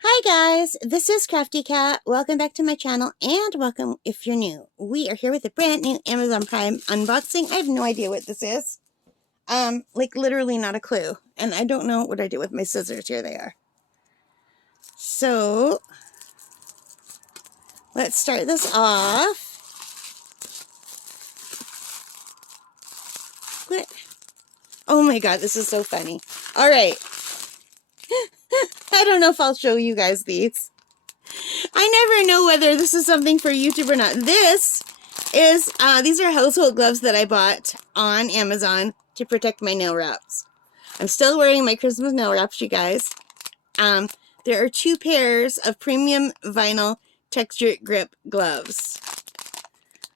Hi guys, this is Crafty Cat. Welcome back to my channel and welcome if you're new. We are here with a brand new Amazon Prime unboxing. I have no idea what this is. Like literally not a clue. And I don't know what I did with my scissors. Here they are. So, let's start this off. What? Oh my god, this is so funny. Alright. I don't know if I'll show you guys these. I never know whether this is something for YouTube or not. This is, these are household gloves that I bought on Amazon to protect my nail wraps. I'm still wearing my Christmas nail wraps, you guys. There are 2 pairs of premium vinyl texture grip gloves.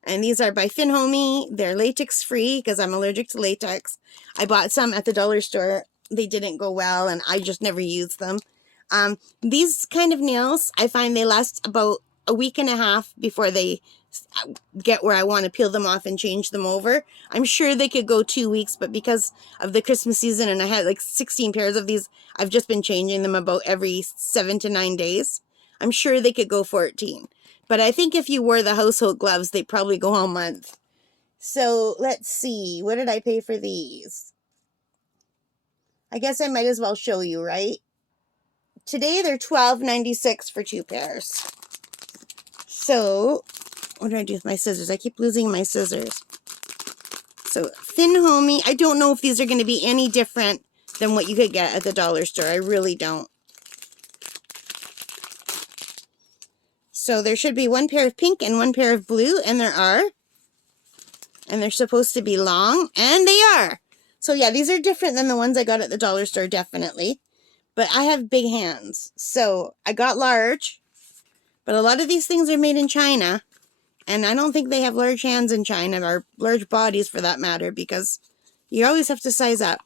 And these are by Finhomey. They're latex free because I'm allergic to latex. I bought some at the dollar store. They didn't go well and I just never used them. These kind of nails, I find they last about a week and a half before they get where I want to peel them off and change them over. I'm sure they could go 2 weeks, but because of the Christmas season and I had like 16 pairs of these, I've just been changing them about every 7 to 9 days. I'm sure they could go 14. But I think if you wore the household gloves, they'd probably go a month. So let's see. What did I pay for these? I guess I might as well show you, right? Today they're $12.96 for 2 pairs. So, what do I do with my scissors? I keep losing my scissors. So, Finhomey. I don't know if these are going to be any different than what you could get at the dollar store. I really don't. So, there should be 1 pair of pink and 1 pair of blue, and there are. And they're supposed to be long, and they are. So, yeah, these are different than the ones I got at the dollar store, definitely. But I have big hands, so I got large. But a lot of these things are made in China, and I don't think they have large hands in China, or large bodies for that matter, because you always have to size up.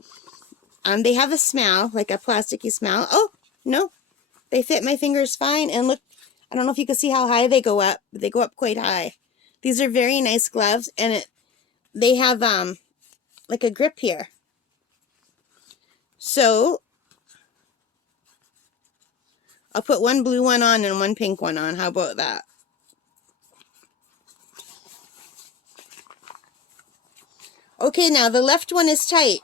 They have a smell, like a plasticky smell. Oh, no, they fit my fingers fine, and look, I don't know if you can see how high they go up, but they go up quite high. These are very nice gloves, and they have, like a grip here. So, I'll put 1 blue one on and 1 pink one on. How about that? Okay, now the left one is tight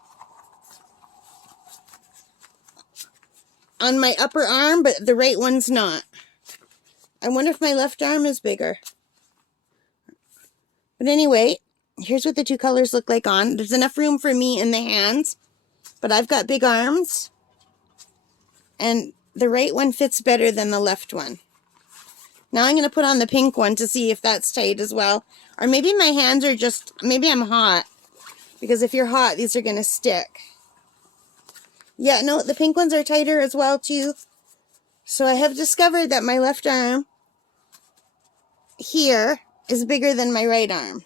on my upper arm, but the right one's not. I wonder if my left arm is bigger. But anyway, here's what the 2 colors look like on. There's enough room for me in the hands, but I've got big arms, and the right one fits better than the left one. Now I'm going to put on the pink one to see if that's tight as well. Or maybe my hands are just, maybe I'm hot. Because if you're hot, these are going to stick. Yeah, no, the pink ones are tighter as well too. So I have discovered that my left arm here is bigger than my right arm.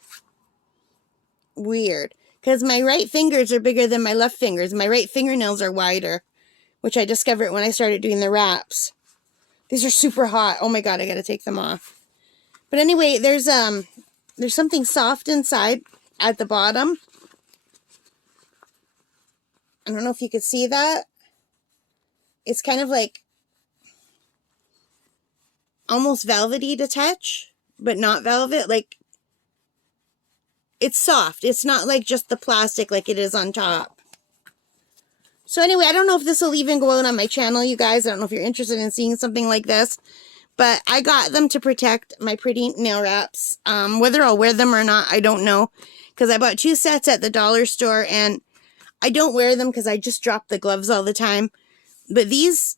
Weird. Because my right fingers are bigger than my left fingers. My right fingernails are wider. Which I discovered when I started doing the wraps. These are super hot. Oh my god, I gotta take them off. But anyway, there's something soft inside at the bottom. I don't know if you could see that. It's kind of like almost velvety to touch, but not velvet. Like, it's soft. It's not like just the plastic like it is on top. So anyway, I don't know if this will even go out on my channel, you guys. I don't know if you're interested in seeing something like this. But I got them to protect my pretty nail wraps. Whether I'll wear them or not, I don't know. Because I bought 2 sets at the dollar store, and I don't wear them because I just drop the gloves all the time. But these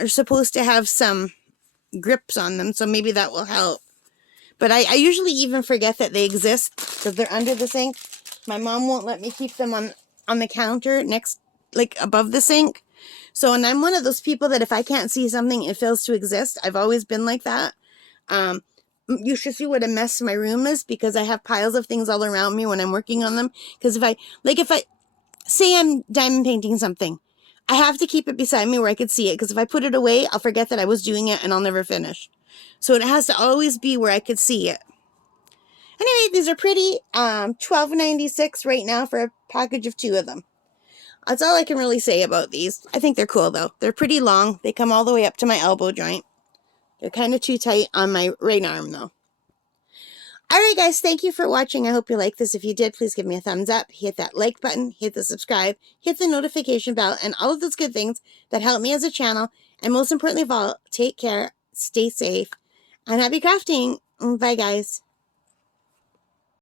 are supposed to have some grips on them, so maybe that will help. But I usually even forget that they exist because they're under the sink. My mom won't let me keep them on the counter next, like above the sink. So, and I'm one of those people that if I can't see something, it fails to exist. I've always been like that. You should see what a mess my room is because I have piles of things all around me when I'm working on them. Because if I say I'm diamond painting something, I have to keep it beside me where I could see it. Because if I put it away, I'll forget that I was doing it and I'll never finish. So it has to always be where I could see it. Anyway, these are pretty. $12.96 right now for a package of 2 of them. That's all I can really say about these. I think they're cool, though. They're pretty long. They come all the way up to my elbow joint. They're kind of too tight on my right arm, though. Alright, guys, thank you for watching. I hope you liked this. If you did, please give me a thumbs up. Hit that like button. Hit the subscribe. Hit the notification bell. And all of those good things that help me as a channel. And most importantly of all, take care. Stay safe. And happy crafting. Bye, guys.